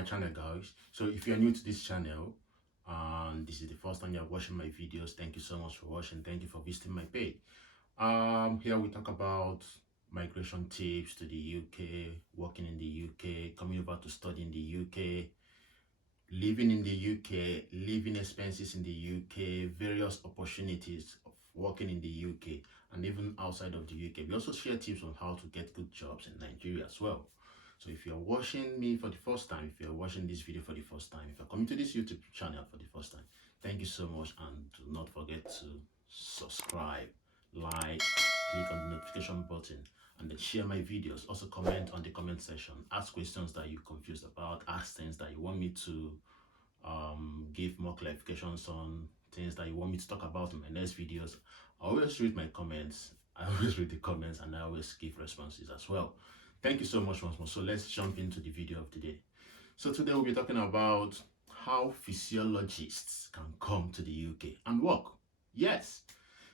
my channel, guys. So if you're new to this channel and this is the first time you're watching my videos, thank you so much for watching. Thank you for visiting my page. Here we talk about migration tips to the UK, working in the UK, coming over to study in the UK, living in the UK, living expenses in the UK, various opportunities of working in the UK and even outside of the UK. We also share tips on how to get good jobs in Nigeria as well. So if you're watching me for the first time, if you're watching this video for the first time, if you're coming to this YouTube channel for the first time, thank you so much, and do not forget to subscribe, like, click on the notification button, and then share my videos. Also comment on the comment section, ask questions that you're confused about, ask things that you want me to give more clarifications on, things that you want me to talk about in my next videos. I always read my comments, I always read the comments, and I always give responses as well. Thank you so much once more. So let's jump into the video of today. So today we'll be talking about how physiologists can come to the UK and work. Yes.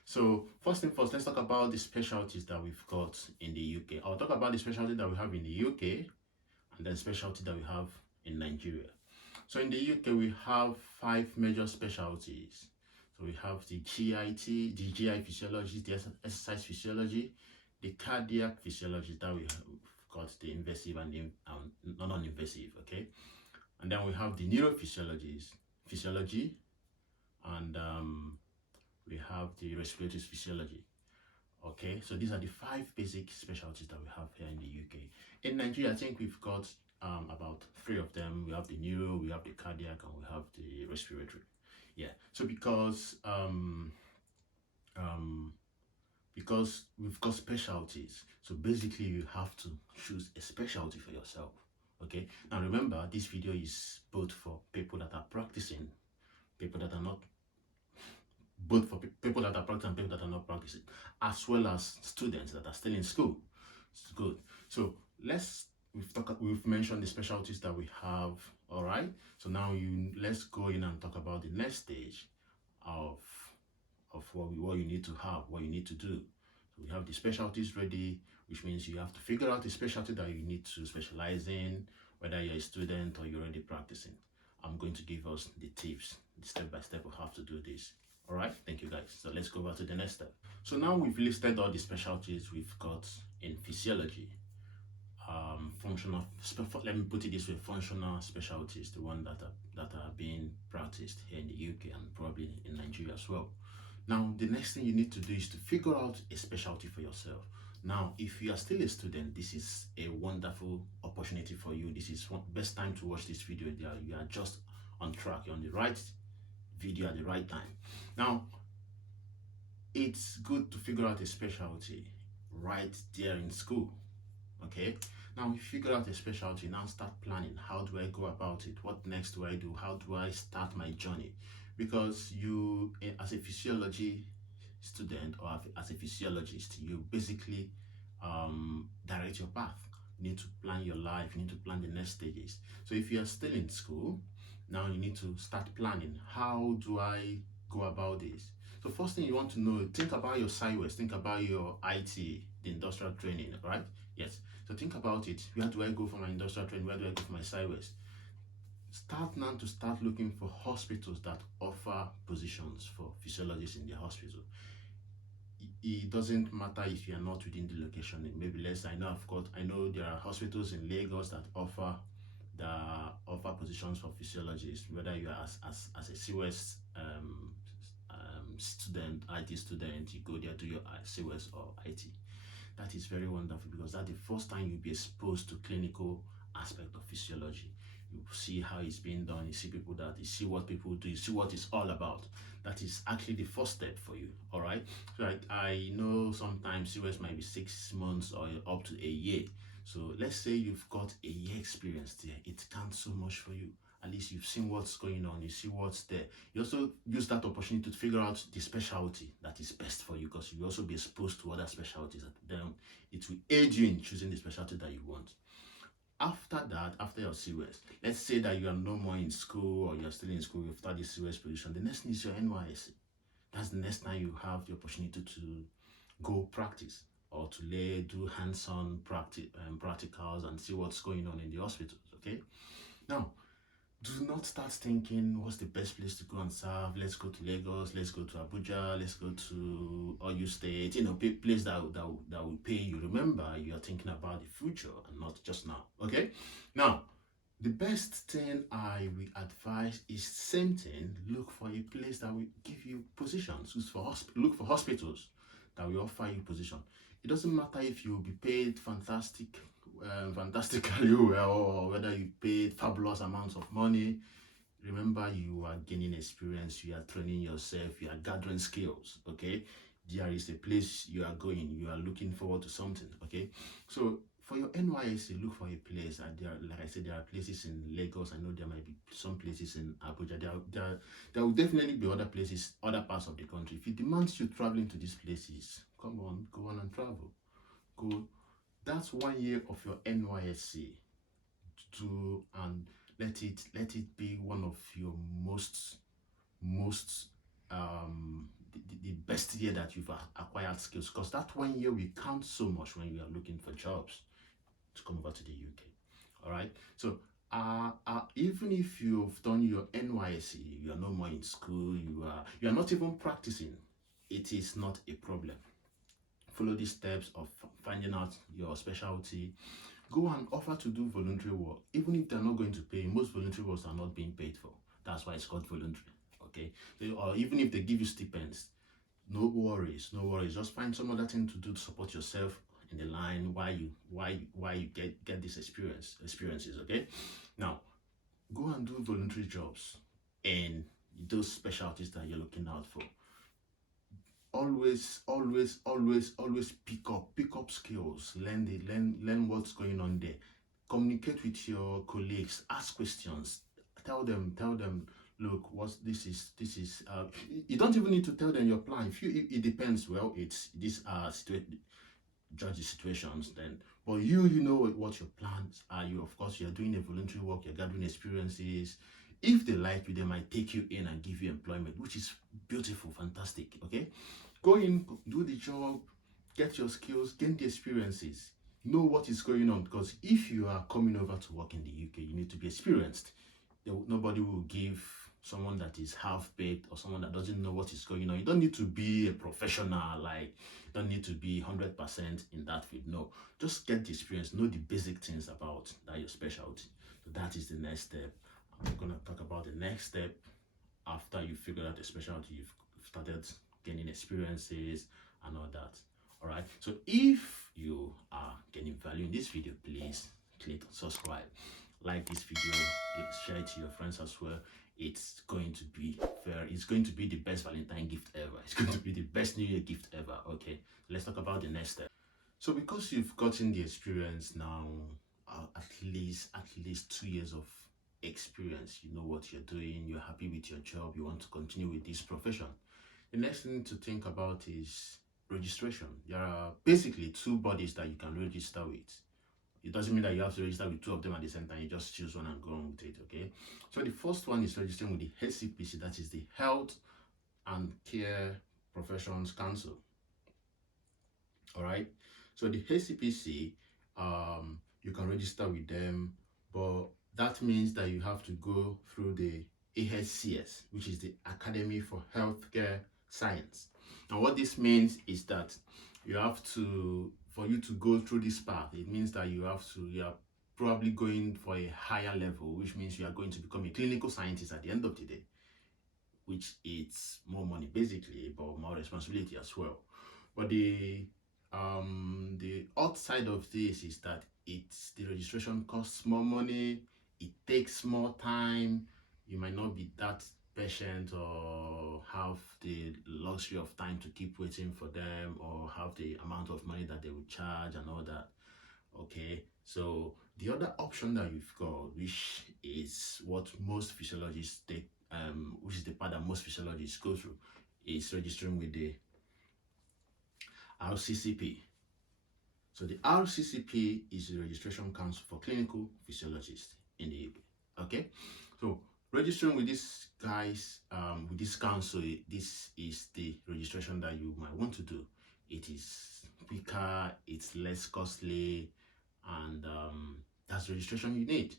So first thing first, let's talk about the specialties that we've got in the UK. I'll talk about the specialty that we have in the UK and then specialty that we have in Nigeria. So in the UK, we have 5 major specialties. So we have the GI physiology, the exercise physiology, the cardiac physiology, that we have got the invasive and the non-invasive, okay? And then we have the neurophysiology, and we have the respiratory physiology. Okay, so these are the 5 basic specialties that we have here in the UK. In Nigeria, I think we've got about 3 of them. We have the neuro, we have the cardiac, and we have the respiratory. Yeah, so because we've got specialties, so basically you have to choose a specialty for yourself. Okay, now remember, this video is both for people that are practicing, people that are not, both for people that are practicing and people that are not practicing, as well as students that are still in school. It's good. So we've mentioned the specialties that we have. All right, so now let's go in and talk about the next stage of what you need to have, what you need to do. So we have the specialties ready, which means you have to figure out the specialty that you need to specialize in, whether you're a student or you're already practicing. I'm going to give us the tips, the step by step of how to do this. All right, thank you guys. So let's go over to the next step. So now we've listed all the specialties we've got in physiology. Let me put it this way: functional specialties, the one that are being practiced here in the UK and probably in Nigeria as well. Now, the next thing you need to do is to figure out a specialty for yourself. Now, if you are still a student, this is a wonderful opportunity for you. This is best time to watch this video. You are just on track. You're on the right video at the right time. Now, it's good to figure out a specialty right there in school. Okay, now you figure out a specialty, now start planning. How do I go about it? What next do I do? How do I start my journey? Because you, as a physiology student or as a physiologist, you basically direct your path. You need to plan your life, you need to plan the next stages. So if you are still in school, now you need to start planning. How do I go about this? So first thing you want to know, think about your SciWest, think about your IT, the industrial training, right? Yes. So think about it. Where do I go for my industrial training? Where do I go for my SciWest? Start now to start looking for hospitals that offer positions for physiologists in their hospital. It doesn't matter if you are not within the location. Maybe I know there are hospitals in Lagos that offer positions for physiologists, whether you are as a CWES student, IT student, you go there to your CWES or IT. That is very wonderful, because that's the first time you'll be exposed to clinical aspect of physiology. You see how it's being done, you see what people do, you see what it's all about. That is actually the first step for you. All right, so I know sometimes CWES might be 6 months or up to a year. So let's say you've got a year experience there, it counts so much for you. At least you've seen what's going on, you see what's there. You also use that opportunity to figure out the specialty that is best for you, because you'll also be exposed to other specialties. Then it will aid you in choosing the specialty that you want. After that, after your CWES, let's say that you are no more in school, or you're still in school after the CWES position, the next thing is your NYSC. That's the next time you have the opportunity to go practice, or to do hands-on practicals and see what's going on in the hospitals. Okay, Now, do not start thinking what's the best place to go and serve. Let's go to Lagos, let's go to Abuja, let's go to Oyo State, place that will pay you. Remember, you are thinking about the future and not just now. Okay? Now, the best thing I will advise is same thing. Look for a place that will give you positions. Look for hospitals that will offer you position. It doesn't matter if you'll be paid fantastically well, or whether you paid fabulous amounts of money. Remember, you are gaining experience, you are training yourself, you are gathering skills. Okay, there is a place you are going, you are looking forward to something. Okay, so for your NYSC, look for a place. Like I said, there are places in Lagos. I know there might be some places in Abuja. There will definitely be other places, other parts of the country. If it demands you traveling to these places, come on, go on and travel. Go. That's 1 year of your NYSC. Do and let it be one of your most the best year that you've acquired skills, because that 1 year will count so much when you are looking for jobs to come over to the UK. All right, so even if you've done your NYSC, you are no more in school, you are not even practicing, it is not a problem. Follow the steps of finding out your specialty. Go and offer to do voluntary work. Even if they're not going to pay, most voluntary works are not being paid for. That's why it's called voluntary. Okay, or even if they give you stipends, no worries. Just find some other thing to do to support yourself in the line while you get this experiences. Okay, now go and do voluntary jobs and those specialties that you're looking out for. Always pick up skills. Learn what's going on there. Communicate with your colleagues. Ask questions. Tell them. Look, this is. You don't even need to tell them your plan. It depends. Well, it's these are judge the situations then. But you know what your plans are. Of course, you're doing a voluntary work. You're gathering experiences. If they like you, they might take you in and give you employment, which is beautiful, fantastic. Okay, go in, do the job, get your skills, gain the experiences, know what is going on. Because if you are coming over to work in the UK, you need to be experienced. Nobody will give someone that is half-baked or someone that doesn't know what is going on. You don't need to be a professional, like you don't need to be 100% in that field. No, just get the experience, know the basic things about that your specialty. So that is the next step. I'm going to talk about the next step after you figure out the specialty, you've started gaining experiences and all that. All right, so if you are getting value in this video, please click subscribe, like this video, share it to your friends as well. It's going to be the best Valentine gift ever. It's going to be the best New Year gift ever. Okay, let's talk about the next step. So because you've gotten the experience now, at least 2 years of experience, you know what you're doing, you're happy with your job, you want to continue with this profession, the next thing to think about is registration. There are basically 2 bodies that you can register with. It doesn't mean that you have to register with 2 of them at the same time. You just choose one and go on with it. Okay, so the first one is registering with the HCPC, that is the Health and Care Professions Council. All right, so the HCPC, you can register with them, but that means that you have to go through the AHCS, which is the Academy for Healthcare Science. And what this means is that for you to go through this path, it means that you are probably going for a higher level, which means you are going to become a clinical scientist at the end of the day, which is more money basically, but more responsibility as well. But the outside of this is that the registration costs more money, it takes more time, you might not be that patient or have the luxury of time to keep waiting for them, or have the amount of money that they will charge and all that. Okay, so the other option that you've got, which is what most physiologists take, which is the part that most physiologists go through, is registering with the RCCP. So the RCCP is the Registration Council for Clinical Physiologists in the UK. Okay, so registering with these guys, with this council, this is the registration that you might want to do. It is quicker, it's less costly, and that's the registration you need.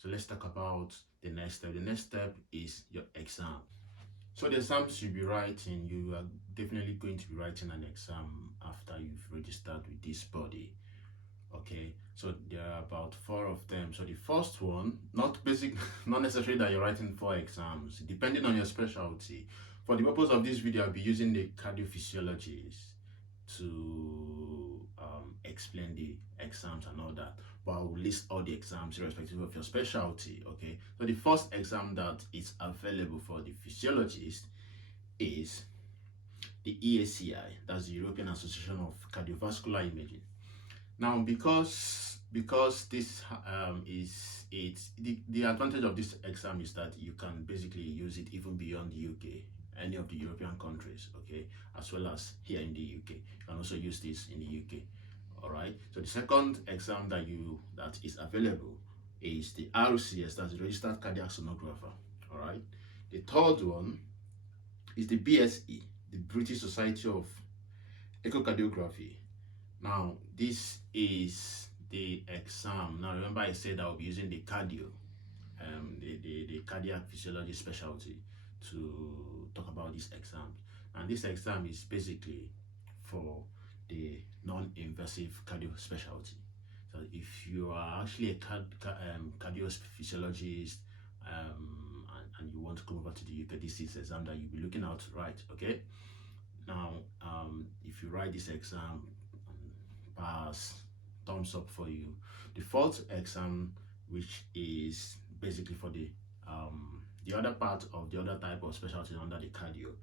So let's talk about the next step. The next step is your exam. So the exams you'll be writing, you are definitely going to be writing an exam after you've registered with this body. Okay, so there are about 4 of them. So the first one, not necessarily that you're writing 4 exams, depending on your specialty. For the purpose of this video, I'll be using the cardiophysiologist to explain the exams and all that, but I will list all the exams irrespective of your specialty. Okay, so the first exam that is available for the physiologist is the EACI, that's the European Association of Cardiovascular Imaging. Now, because this is the advantage of this exam is that you can basically use it even beyond the UK, any of the European countries, okay, as well as here in the UK. You can also use this in the UK. All right. So the second exam that is available is the RCS, that's the Registered Cardiac Sonographer. All right. The third one is the BSE, the British Society of Echocardiography. Now, this is the exam. Now, remember I said I'll be using the cardio, the cardiac physiology specialty to talk about this exam. And this exam is basically for the non-invasive cardio specialty. So if you are actually a cardio physiologist and you want to come over to the UK, this is the exam that you'll be looking out to write, okay? Now, if you write this exam, pass, thumbs up for you. The fourth exam, which is basically for the other part of the other type of specialty under the cardio,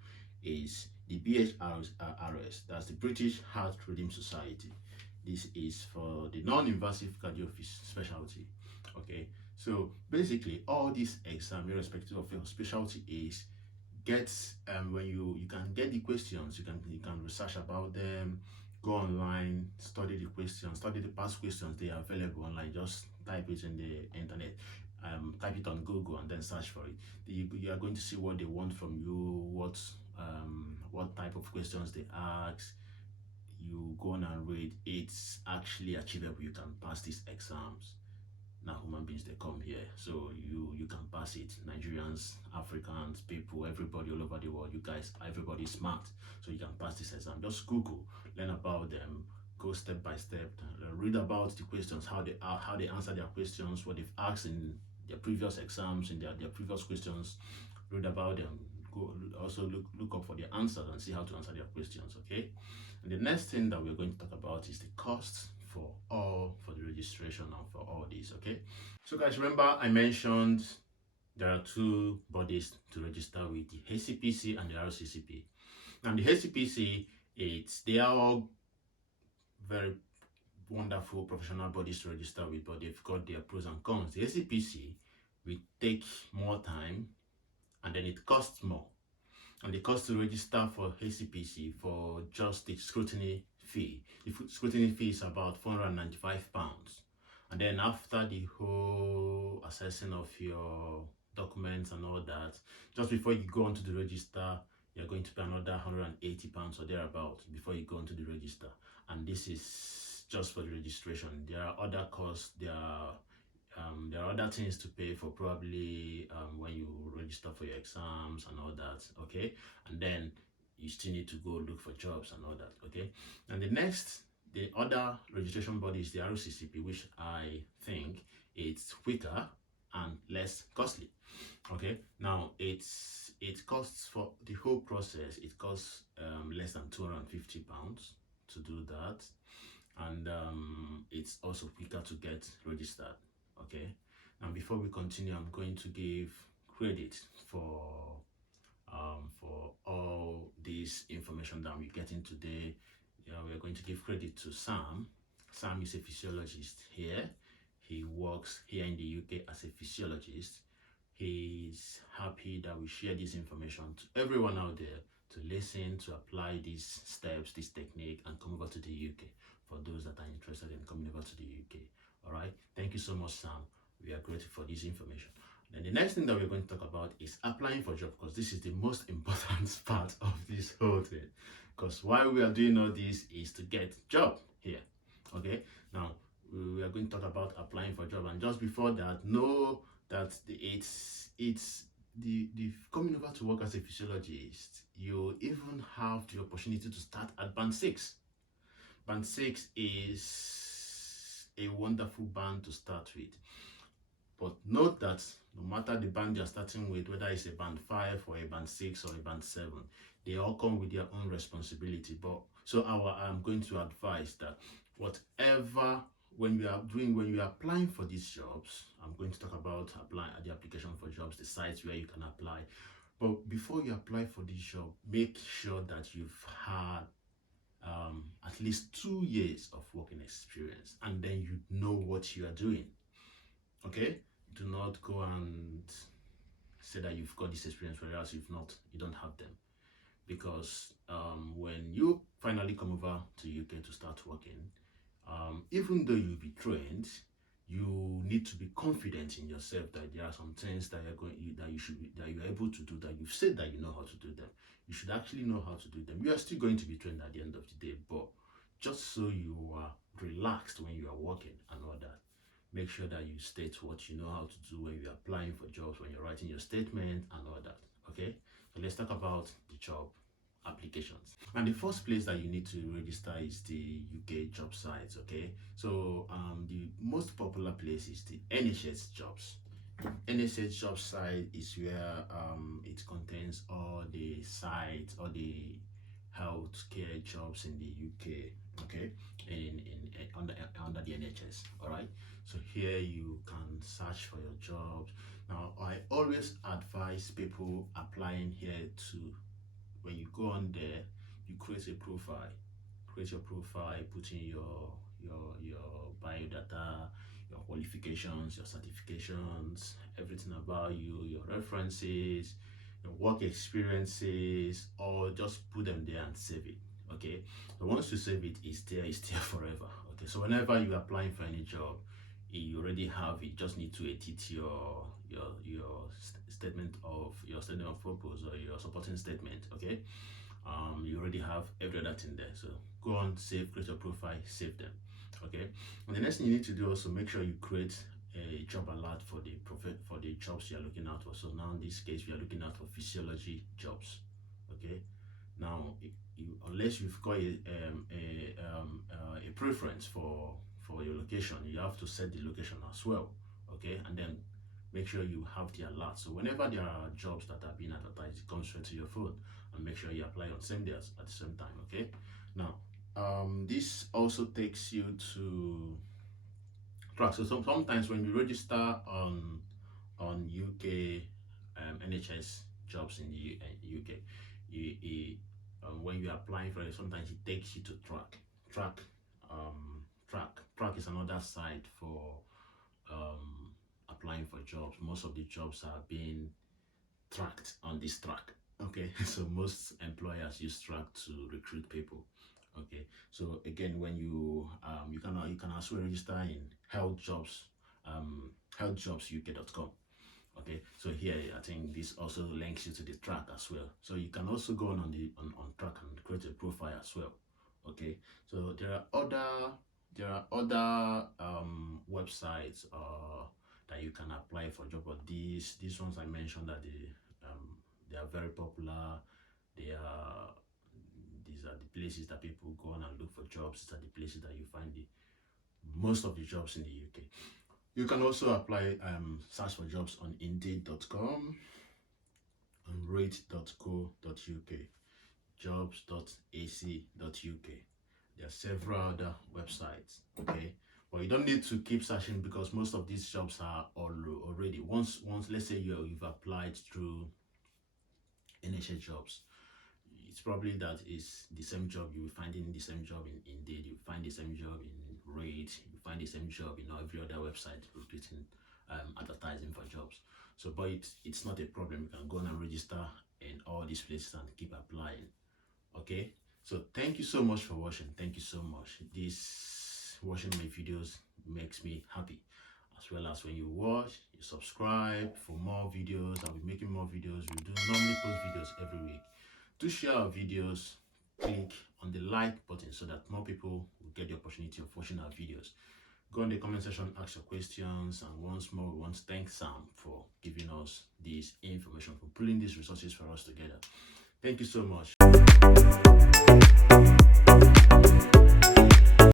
is the BHRS, that's the British Heart Rhythm Society. This is for the non-invasive cardio specialty. Okay, so basically all these exams, irrespective of your specialty, is when you can get the questions, you can research about them, go online, study the questions, study the past questions. They are available online. Just type it in the internet, type it on Google, and then search for it. You are going to see what they want from you, what type of questions they ask. You go on and read. It's actually achievable. You can pass these exams. Now human beings, they come here, so you can pass it. Nigerians, Africans, people, everybody all over the world, you guys, everybody's smart, so you can pass this exam. Just Google, learn about them, go step by step, read about the questions, how they answer their questions, what they've asked in their previous exams, in their previous questions. Read about them, go also look up for their answers and see how to answer their questions. Okay, and the next thing that we're going to talk about is the costs for the registration and for all these. Okay, so guys, remember I mentioned there are 2 bodies to register with, the HCPC and the RCCP. And the HCPC, they are all very wonderful professional bodies to register with, but they've got their pros and cons. The HCPC will take more time, and then it costs more. And the cost to register for HCPC for just the scrutiny fee. The scrutiny fee is about £495. And then after the whole assessing of your documents and all that, just before you go onto the register, you're going to pay another £180 or thereabout before you go onto the register. And this is just for the registration. There are other costs. There are other things to pay for, probably when you register for your exams and all that. Okay, and then you still need to go look for jobs and all that. Okay, and the other registration body is the RCCP, which I think it's quicker and less costly. Okay, now it costs, for the whole process, it costs less than £250 to do that, and it's also quicker to get registered. Okay, now before we continue, I'm going to give credit for all this information that we're getting today. We're going to give credit to Sam. Sam is a physiologist here. He works here in the UK as a physiologist. He's happy that we share this information to everyone out there to listen, to apply these steps, this technique, and come over to the UK for those that are interested in coming over to the UK. All right, thank you so much, Sam. We are grateful for this information. Then the next thing that we're going to talk about is applying for job, because this is the most important part of this whole thing. Because why we are doing all this is to get job here. Okay, now we are going to talk about applying for a job. And just before that, know that it's the coming over to work as a physiologist, you even have the opportunity to start at band 6. Band 6 is a wonderful band to start with. But note that no matter the band you're starting with, whether it's a band 5 or a band 6 or a band 7, they all come with their own responsibility. But so I'm going to advise that whatever when you are applying for these jobs, I'm going to talk about applying the application for jobs, the sites where you can apply. But before you apply for this job, make sure that you've had at least 2 years of working experience, and then you know what you are doing. Okay, do not go and say that you've got this experience, whereas if not, you don't have them. Because when you finally come over to UK to start working, even though you'll be trained, you need to be confident in yourself that there are some things that you're able to do, that you've said that you know how to do them. You should actually know how to do them. You are still going to be trained at the end of the day, but just so you are relaxed when you are working and all that, make sure that you state what you know how to do when you're applying for jobs, when you're writing your statement and all that. Okay, so let's talk about the job applications. And the first place that you need to register is the UK job sites. Okay, so the most popular place is the NHS jobs. NHS job site is where it contains all the sites, all the healthcare jobs in the UK. Okay, under the NHS. All right, so here you can search for your jobs. Now I always advise people applying here to, when you go on there, you create a profile. Create your profile, put in your biodata, your qualifications, your certifications, everything about you, your references, your work experiences, or just put them there and save it. Okay, so once you save it, it's there forever. Okay, so whenever you're applying for any job, you already have it. Just need to edit your statement of purpose or your supporting statement. Okay, you already have every other thing there. So go on, save, create your profile, save them. Okay, and the next thing you need to do, also make sure you create a job alert for the jobs you are looking out for. So now in this case, we are looking out for physiology jobs. Okay, now unless you've got a preference for your location, you have to set the location as well. Okay, and then make sure you have the alert. So whenever there are jobs that are being advertised, it comes straight to your phone, and make sure you apply on same day at the same time. Okay, now this also takes you to track. So sometimes when you register on UK NHS jobs in the UK, when you're applying for it, sometimes it takes you to track. Track is another site for applying for jobs. Most of the jobs are being tracked on this track. Okay, so most employers use track to recruit people. Okay, so again, when you can also register in healthjobsuk.com. Okay, so here I think this also links you to the track as well. So you can also go on track and create a profile as well. Okay, so there are other websites that you can apply for job, but these ones I mentioned that they are very popular. These are the places that people go on and look for jobs. These are the places that you find most of the jobs in the UK. You can also apply, search for jobs on indeed.com, on rate.co.uk, jobs.ac.uk. There are several other websites. Okay, but you don't need to keep searching, because most of these jobs are already once let's say you've applied through NHS jobs, it's probably that is the same job. You will find the same job in Indeed, you find the same job in Rate, you find the same job in every other website recruiting, advertising for jobs. So but it's not a problem. You can go on and register in all these places and keep applying. Okay, so thank you so much for watching. Thank you so much. This watching my videos makes me happy, as well as when you watch, you subscribe for more videos. I'll be making more videos. We do normally post videos every week. To share our videos, click on the like button so that more people will get the opportunity of watching our videos. Go in the comment section, ask your questions, and once more, we want to thank Sam for giving us this information, for pulling these resources for us together. Thank you so much.